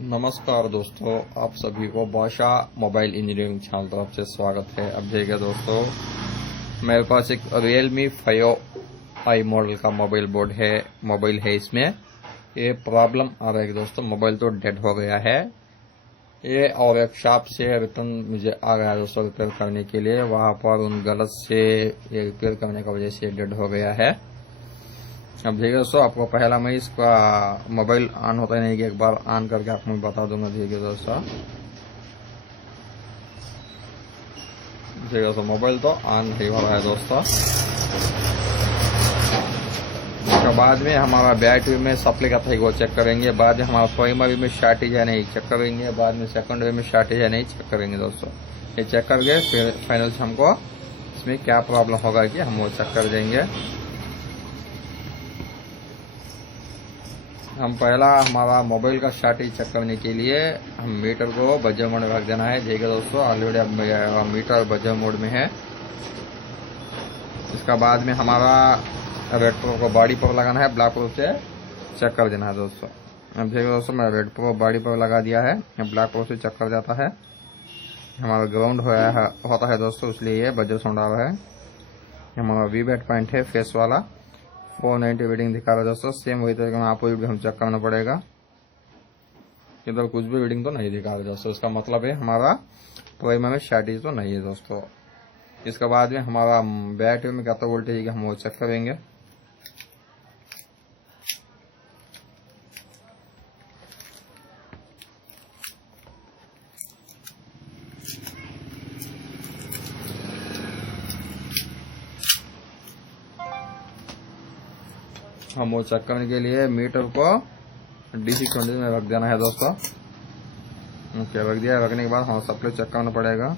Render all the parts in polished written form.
नमस्कार दोस्तों, आप सभी को बाशा मोबाइल इंजीनियरिंग चैनल तरफ से स्वागत है। अब देखिए दोस्तों, मेरे पास एक Realme 5i मॉडल का मोबाइल है। इसमें ये प्रॉब्लम आ रहा है दोस्तों, मोबाइल तो डेड हो गया है ये, और एक शॉप से रिटर्न मुझे आ गया दोस्तों रिपेयर करने के लिए। वहां पर उन गलत से ये रिपेयर करने की वजह से डेड हो गया है। अब देखिए दोस्तों, आपको पहला मैं इसका मोबाइल ऑन होता ही नहीं कि एक बार ऑन करके आपको मैं बता दूंगा। देखिए दोस्तों, मोबाइल तो ऑन नहीं हो रहा है दोस्तों। उसके बाद में हमारा बैटरी में सप्लाई का था वो चेक करेंगे, बाद में हमारा प्राइमरी में शॉर्टेज है नहीं चेक करेंगे, बाद में सेकेंडरी में शॉर्टेज है नहीं चेक करेंगे दोस्तों। ये चेक करके फिर फाइनल से हमको इसमें क्या प्रॉब्लम होगा कि हम वो चेक कर देंगे। हम पहला हमारा मोबाइल का शॉर्टेज चेक करने के लिए हम मीटर को बजर मोड में रख देना है। देखिए दोस्तों, ऑलरेडी अब मीटर बजर मोड में है। इसका बाद में हमारा रेड प्रो को बॉडी पर लगाना है, ब्लैक प्रो से चेक कर देना है दोस्तों। अब देखिए दोस्तों, मैं रेड प्रो बॉडी पर लगा दिया है, ब्लैक प्रो से चेक कर जाता है। हमारा ग्राउंड होता है दोस्तों, इसलिए ये बजर साउंड आ रहा है। हमारा वीबैट पॉइंट है फेस वाला 490 रीडिंग दिखा रहा है दोस्तों। सेम वही तरीके में अपोजिट भी हम चेक करना पड़ेगा। इधर कुछ भी रीडिंग तो नहीं दिखा रहा दोस्तों, इसका मतलब है हमारा प्राइमरी में शॉर्टेज तो नहीं है दोस्तों। इसके बाद में हमारा बैटरी में कितना वोल्टेज है हम वो चेक करेंगे। हम वो चेक करने के लिए मीटर को DC कंडीशन में रख देना है दोस्तों। ओके, रख दिया। रखने के बाद हमें सप्लाई चेक करना पड़ेगा।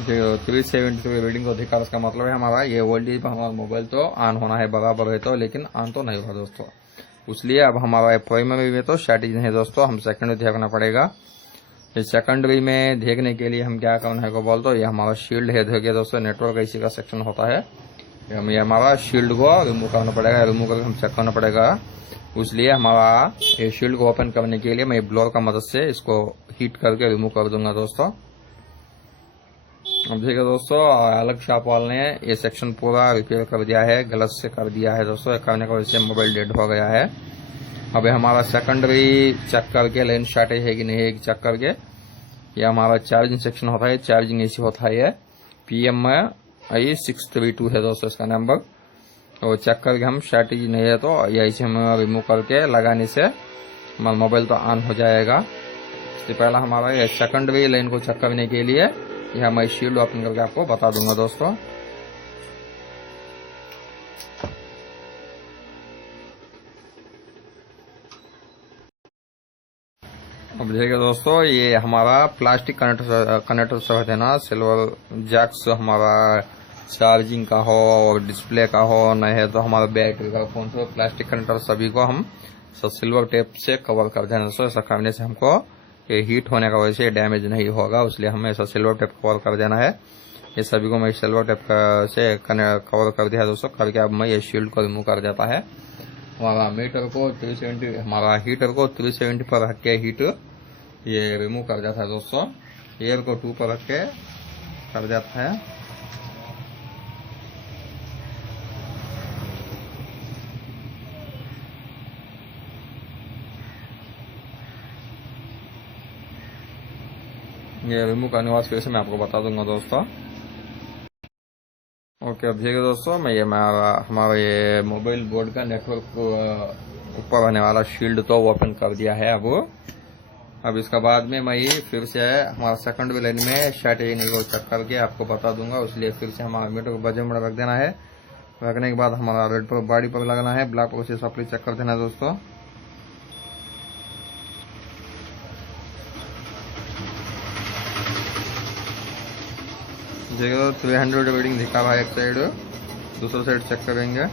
जो 373 रीडिंग को दिखा, उसका मतलब है हमारा ये वोल्टेज पर हमारा मोबाइल तो ऑन होना है बराबर है तो, लेकिन ऑन तो नहीं हुआ दोस्तों। इसलिए अब हमारा प्राइमरी में तो शॉर्टेज नहीं है दोस्तों, हम सेकेंडरी देखना पड़ेगा। इस सेकेंडरी में देखने के लिए हम क्या करना है को बोल तो, ये हमारा शील्ड है। देखिए दोस्तों, नेटवर्क इसी का सेक्शन होता है। ये हमारा शील्ड को रिमूव करना पड़ेगा, रिमूव करके हम चेक करना पड़ेगा। इसलिए हमारा ये शील्ड को ओपन करने के लिए मैं ब्लोअर का मदद से इसको हीट करके रिमूव कर दूंगा दोस्तों। अब देखिए दोस्तों, अलग शॉप वाले ने ये सेक्शन पूरा रिपेयर कर दिया है, गलत से कर दिया है दोस्तों। करने की वजह से मोबाइल डेड हो गया है। अब हमारा सेकेंडरी चेक करके लाइन शॉर्टेज है कि नहीं है चेक करके, यह हमारा चार्जिंग सेक्शन होता है, चार्जिंग ऐसी होता है। PMI 632 है दोस्तों इसका नंबर। तो चेक करके हम शॉर्टेज नहीं है तो यही से हम रिमूव करके लगाने से हमारा मोबाइल तो ऑन हो जाएगा। इससे पहला हमारा ये सेकेंडरी लाइन को चेक करने के लिए यह मैं शील्ड ओपन करके आपको बता दूंगा दोस्तों। अब देखिए दोस्तों, ये हमारा प्लास्टिक कनेक्टर सब है ना, सिल्वर जैक्स हमारा चार्जिंग का हो और डिस्प्ले का हो, नहीं है तो हमारा बैटरी का, फोन से प्लास्टिक कनेक्टर सभी को हम सिल्वर टेप से कवर कर देना दोस्तों। ऐसा करने से हमको ये हीट होने का वजह से डैमेज नहीं होगा, इसलिए हमें ऐसा सिल्वर टेप कवर कर देना है। ये सभी को मैं सिल्वर टेप से कवर कर दिया दोस्तों। करके अब मैं ये शील्ड को रिमूव कर देता है। हमारा मीटर को 370, हमारा हीटर को 370 पर रख के हीट ये रिमूव कर जाता है दोस्तों। एयर को 2 पर रख के कर जाता है। ये रिमूव करने के बाद फिर से मैं आपको बता दूंगा दोस्तों। ओके, अब देखिए दोस्तों, मैं ये हमारा ये मोबाइल बोर्ड का नेटवर्क ऊपर रहने वाला शील्ड तो ओपन कर दिया है। अब इसका बाद में मैं फिर से हमारा सेकंडरी लाइन में शॉर्टेज नहीं को चेक करके आपको बता दूंगा। इसलिए फिर से हमारा मीटर को बजर में रख देना है। रखने के बाद हमारा रेड पर बॉडी पर लगाना है, ब्लैक पर से सप्लाई चेक कर देना है दोस्तों। देखिए 300 रीडिंग दिखा रहा है एक साइड, दूसरा साइड चेक करेंगे।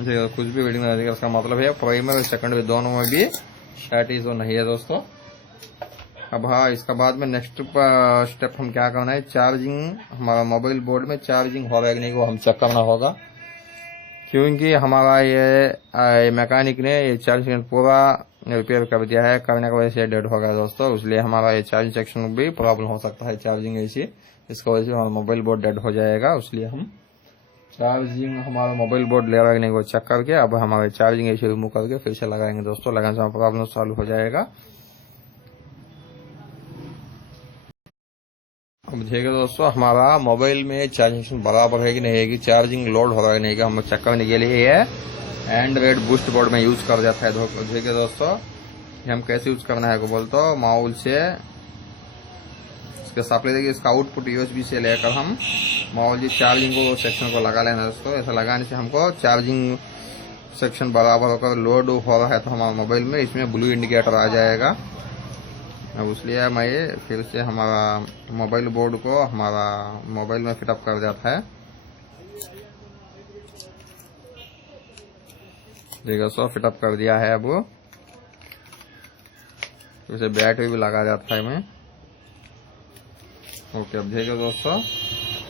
कुछ भी रीडिंग नहीं दिखा, इसका मतलब है प्राइमरी और सेकेंडरी दोनों में भी सेट ही तो नहीं है दोस्तों। अब हाँ, इसका बाद में नेक्स्ट स्टेप हम क्या करना है, चार्जिंग हमारा मोबाइल बोर्ड में चार्जिंग होगा कि नहीं वो हम चेक करना होगा, क्योंकि हमारा ये मैकेनिक ने ये चार्जिंग पूरा रिपेयर कर दिया है, करने की वजह से डेड हो गया दोस्तों। इसलिए हमारा ये चार्जिंग सेक्शन में भी प्रॉब्लम हो सकता है, चार्जिंग ऐसी, इसकी वजह से हमारा मोबाइल बोर्ड डेड हो जाएगा। इसलिए हम चार्जिंग हमारा मोबाइल बोर्ड ले रहा है वो चेक करके अब हमारे चार्जिंग ऐसे रिमूव करके फिर से लगाएंगे दोस्तों। लगाने से हमारा प्रॉब्लम सॉल्व हो जाएगा। अब देखिए दोस्तों, हमारा मोबाइल में चार्जिंग बराबर है कि नहीं है, कि चार्जिंग लोड हो रहा है नहीं का हम चेक करने के लिए ये एंड्रॉइड बूस्ट बोर्ड में यूज कर जाता है। देखिए दोस्तों, हम कैसे यूज करना है को बोलते हो, माउल से इसका सप्लाई देखिए, इसका आउटपुट यूएसबी से लेकर हम माउल जी चार्जिंग को सेक्शन को लगा लेना दोस्तों। ऐसा लगाने से हमको चार्जिंग सेक्शन बराबर होकर लोड हो रहा है तो हमारा मोबाइल में इसमें ब्लू इंडिकेटर आ जाएगा। अब इसलिए मैं ये फिर से हमारा मोबाइल बोर्ड को हमारा मोबाइल में फिटअप कर जाता है। देखो सो फिटअप कर दिया है। अब फिर बैटरी भी लगा जाता है मैं। ओके, अब देखो दोस्तों,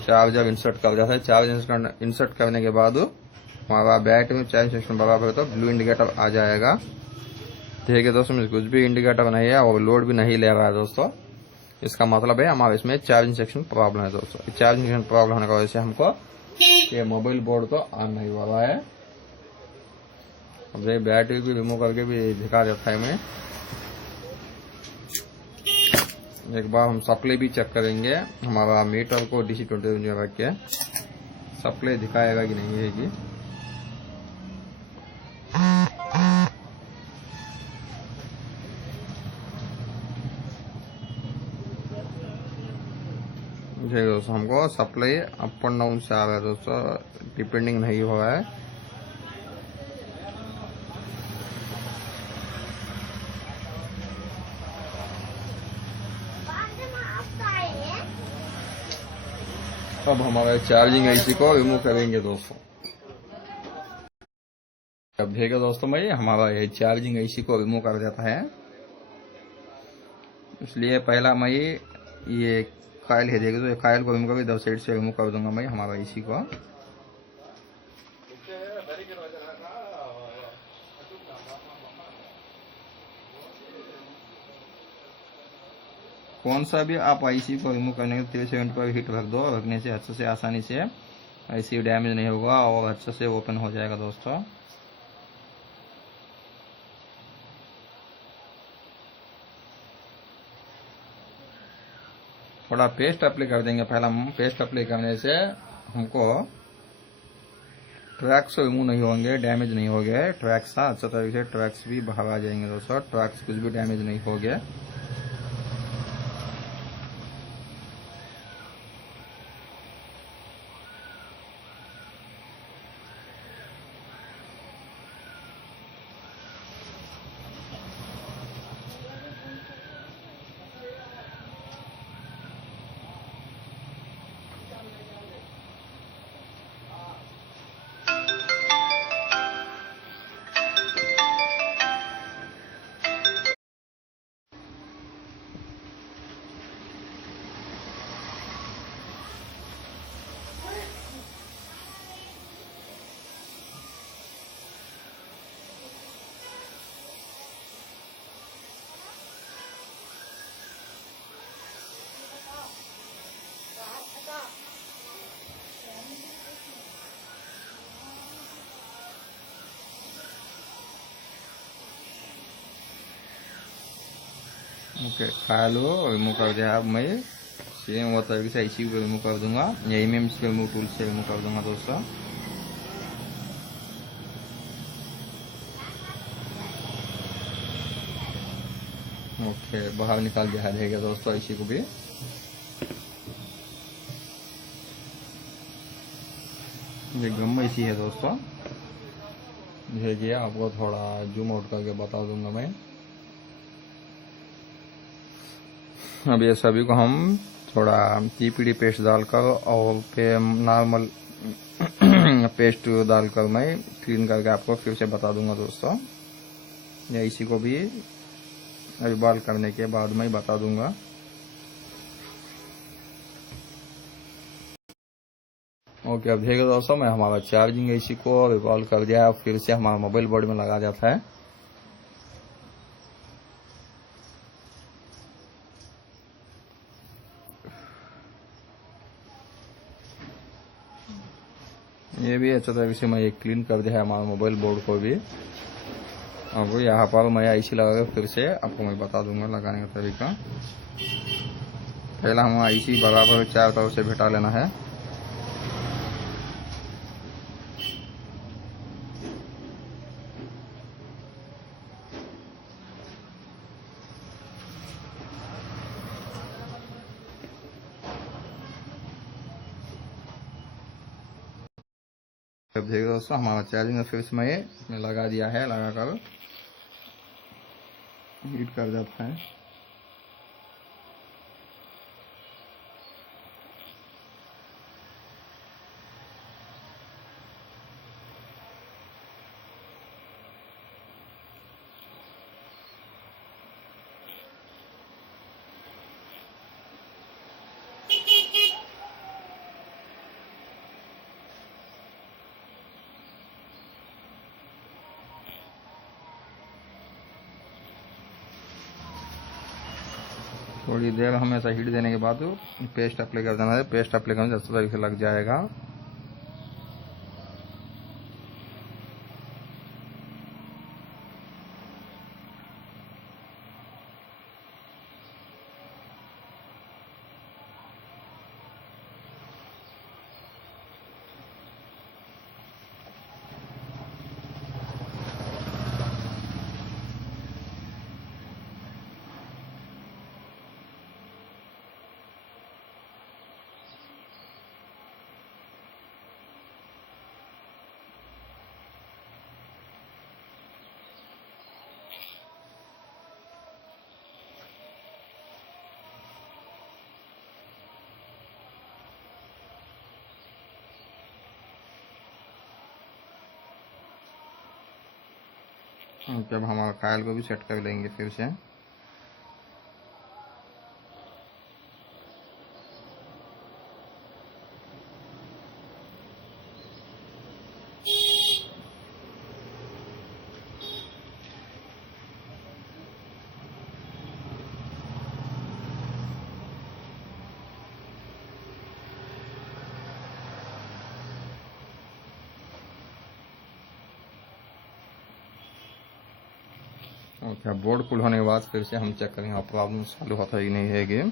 चार्जर इंसर्ट कर जाता है। चार्ज इंसर्ट करने के बाद हमारा बैटरी में चार्जिंग सेक्शन बराबर है तो ब्लू इंडिकेटर आ जाएगा। ठीक है दोस्तों, कुछ भी इंडिकेटर नहीं है और लोड भी नहीं ले रहा है दोस्तों। इसका मतलब है हमारे इसमें चार्जिंग सेक्शन प्रॉब्लम है दोस्तों। चार्जिंग सेक्शन प्रॉब्लम होने की वजह से हमको ये मोबाइल बोर्ड तो ऑन नहीं हो रहा है। अब ये बैटरी भी रिमूव करके भी दिखा देता है मैं। एक बार हम सप्लाई भी चेक करेंगे, हमारा मीटर को DC 20 रख के सप्लाई दिखाएगा कि नहीं है कि। दोस्तों हमको सप्लाई अप एंड डाउन से आ रहा है दोस्तों, डिपेंडिंग नहीं हो रहा है। अब हमारे चार्जिंग आईसी को रिमूव करेंगे दोस्तों। अब देखिए दोस्तों, मैं हमारा ये चार्जिंग आईसी को रिमूव कर देता है। इसलिए पहला मैं ये कायल है, देखिए तो ये कायल को रिमूव करके दो साइड से रिमूव कर दूंगा मैं हमारा आईसी को। कौन सा भी आप आईसी को रिमूव करने के 30 सेकंड पर हीट रख दो। रखने से अच्छे से आसानी से आईसी डैमेज नहीं होगा और अच्छे से ओपन हो जाएगा दोस्तों। थोड़ा पेस्ट अप्लाई कर देंगे। पहला हम पेस्ट अप्लाई करने से हमको ट्रैक्स रिमूव नहीं होंगे, डैमेज नहीं होंगे। ट्रैक्स अच्छा तरीके से ट्रैक्स भी बाहर आ जाएंगे दोस्तों। ट्रैक्स कुछ भी डैमेज नहीं होंगे। ओके, फाइल रिमूव कर दिया। अब मैं सेम वो तरीके से आईसी को रिमूव कर दूंगा, या एमएमसी रिमूव टूल से रिमूव कर दूंगा दोस्तों। ओके, बाहर निकाल दिया है दोस्तों आईसी को भी। ये गम आईसी है दोस्तों। देखिए, आपको थोड़ा जूम आउट करके बता दूंगा मैं। अब ये सभी को हम थोड़ा TPD पेस्ट डालकर और पे नॉर्मल पेस्ट डालकर मैं क्लीन करके आपको फिर से बता दूंगा दोस्तों। या इसी को भी अभी बॉल करने के बाद मैं बता दूंगा। ओके, अब देखिए दोस्तों, मैं हमारा चार्जिंग एसी को रिवॉल्व कर दिया, फिर से हमारा मोबाइल बोर्ड में लगा जाता है। ये भी अच्छा तरीके से मैं क्लीन कर दिया है हमारा मोबाइल बोर्ड को भी। अब यहाँ पर मैं आईसी लगा के फिर से आपको मैं बता दूंगा लगाने का तरीका। पहला हमें आईसी बराबर चारों तरफ से बिठा लेना है। अब देखिए दोस्तों, हमारा चार्जिंग फिर से मैं इसमें लगा दिया है, लगाकर हीट कर जाता है। थोड़ी देर हमें ऐसा हीट देने के बाद पेस्ट अप्लाई कर देना है। पेस्ट अप्लाई करने से अच्छे तरीके से लग जाएगा। जब हमारा कायल को भी सेट कर लेंगे फिर से। ओके, बोर्ड फुल होने के बाद फिर से हम चेक करेंगे प्रॉब्लम सॉल्व होता है कि नहीं है गेम।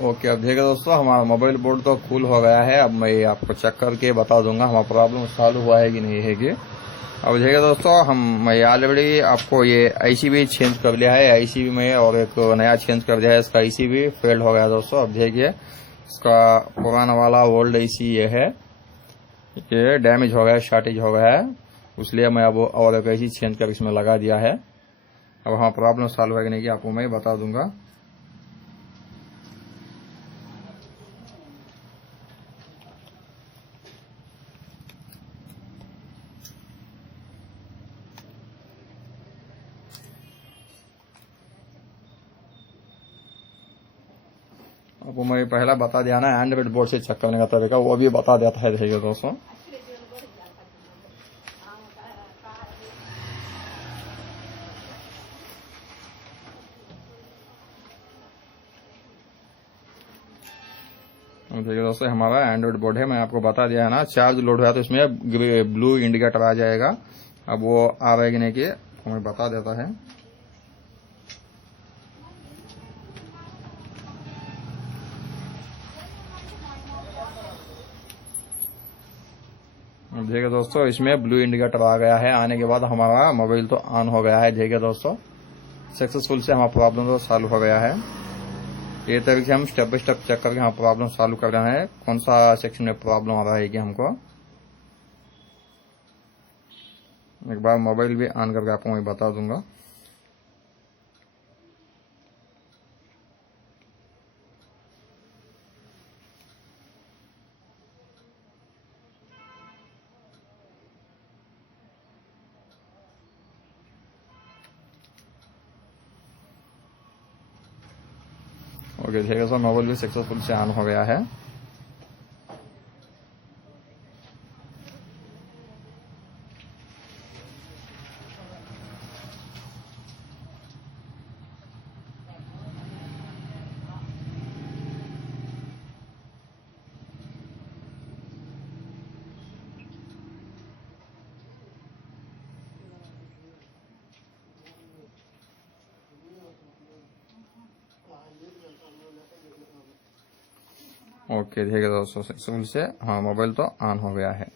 ओके, अब देखिए दोस्तों, हमारा मोबाइल बोर्ड तो कूल हो गया है। अब मैं आपको चेक करके बता दूंगा हमारा प्रॉब्लम सॉल्व हुआ है कि नहीं है कि। अब देखिए दोस्तों, मैं ऑलरेडी आपको ये आईसी भी चेंज कर लिया है। आईसी भी मैं और एक नया चेंज कर दिया है। इसका आईसी भी फेल्ड हो गया दोस्तों। अब देखिए, इसका पुराना वाला ओल्ड आईसी ये है, ये डैमेज हो गया है, शॉर्टेज हो गया है, इसलिए मैं अब और एक आईसी चेंज कर इसमें लगा दिया है। अब हाँ, प्रॉब्लम सॉल्व है कि नहीं कि आपको मैं बता दूंगा। आपको मैं पहला बता दिया ना, एंड्रॉइड बोर्ड से चेक करने का तरीका, वो भी बता देता है। देखिए दोस्तों, देखिए दोस्तों, हमारा एंड्रॉइड बोर्ड है, मैं आपको बता दिया है ना। चार्ज लोड हुआ तो इसमें ब्लू इंडिकेटर आ जाएगा। अब वो आ रहा है कि नहीं कि हमें बता देता है। देखिए दोस्तों, इसमें ब्लू इंडिकेटर आ गया है। आने के बाद हमारा मोबाइल तो ऑन हो गया है। देखिए दोस्तों, सक्सेसफुल से हमारा प्रॉब्लम तो सॉल्व हो गया है। ये तरीके से हम स्टेप बाय स्टेप चेक करके हम प्रॉब्लम सॉल्व कर रहे हैं, कौन सा सेक्शन में प्रॉब्लम आ रहा है कि हमको। एक बार मोबाइल भी ऑन करके आपको मैं बता दूंगा। ओके ठीक है सर, मोबाइल भी सक्सेसफुल से ऑन हो गया है। ओके ठीक है दोस्तों, सक्सेसफुल से हाँ मोबाइल तो ऑन हो गया है।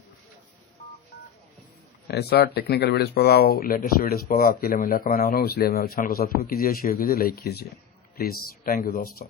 ऐसा टेक्निकल वीडियोस पर और लेटेस्ट वीडियोस पर आपके लिए मैं लेकर आना हूँ, इसलिए मेरे चैनल को सब्सक्राइब कीजिए, शेयर कीजिए, लाइक कीजिए प्लीज। थैंक यू दोस्तों।